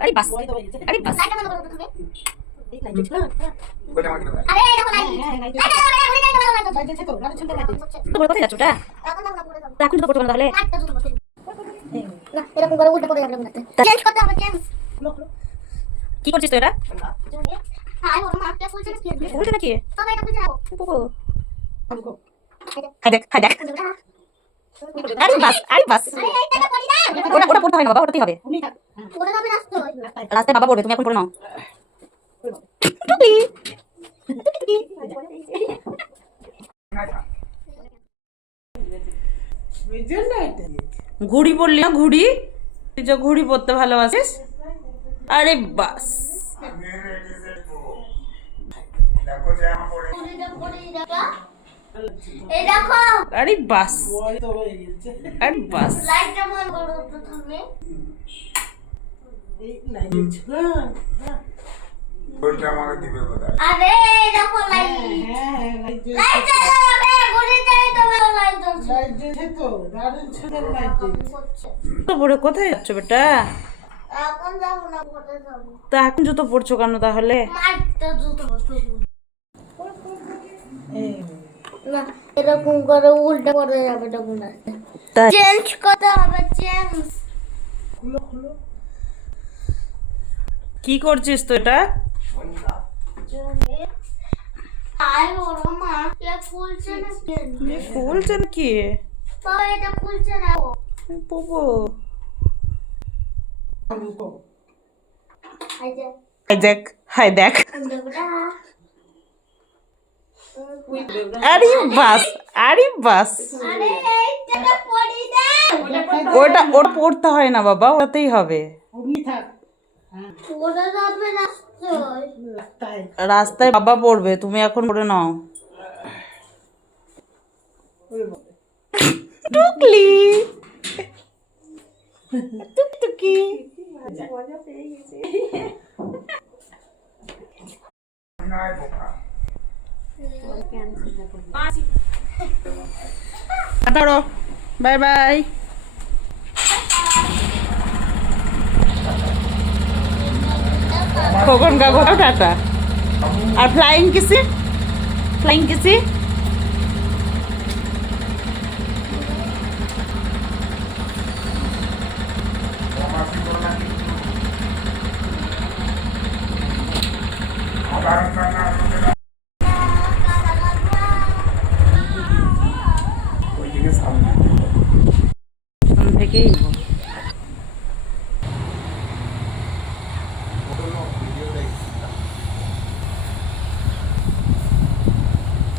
আরে বাস আরে বাস কোথায় যাচ্ছ ওটা এখন তো পড়তে তাহলে এরকম করে উল্টে পড়ে যাবে চেঞ্জ করতে হবে চেঞ্জ কি করছিস তো এটা হাই ওর মাকে ফুলছে নাকি উল্টে নাকি তবে এটা বুঝাও হাই দেখ আরে বাস ওটা পড়তে হয় না বাবা ওটাতেই হবে পড়ে যাবে রাস্তায় বাবা পড়বে তুমি এখন পড়ে নাও টুকি ঘুড়ি পড়লি না ঘুড়ি তুই যে ঘুড়ি পড়তে ভালোবাসিস আরে বাস এই দেখো আরে বাস আরে বাস লাইটটা বন্ধ করো তো তুমি আরে এই দেখো লাইট লাইট জ্বালাবে ঘুরিতেই তোমার লাইট জ্বলছে তো পড়ে কোথায় যাচ্ছ বেটা এখন যাবো না ঘরে যাবো তা এখন জুতো পড়ছো কেন তাহলে মারতে জুতো বসে না এরকম করে উল্টে পড়ে যাবে তখন চেঞ্জ করতে হবে চেঞ্জ কি করছিস তো এটা আই ওর মা কে ফুলছে না কেন ফুলছেন কি তো এটা ফুলছে না ও পোপো আইজা হাই দেখ দেখটা আরে বাস আরে এইটা পড়ি দাও ওটা পড়তে হয় না বাবা ওটাতেই হবে ওটা যাবে না রাস্তায় বাবা পড়বে তুমি এখন পড়ে নাও টুকলি টুকটুকি বাই বাই খোকন কাকু টাটা আর ফ্লাইং কিসি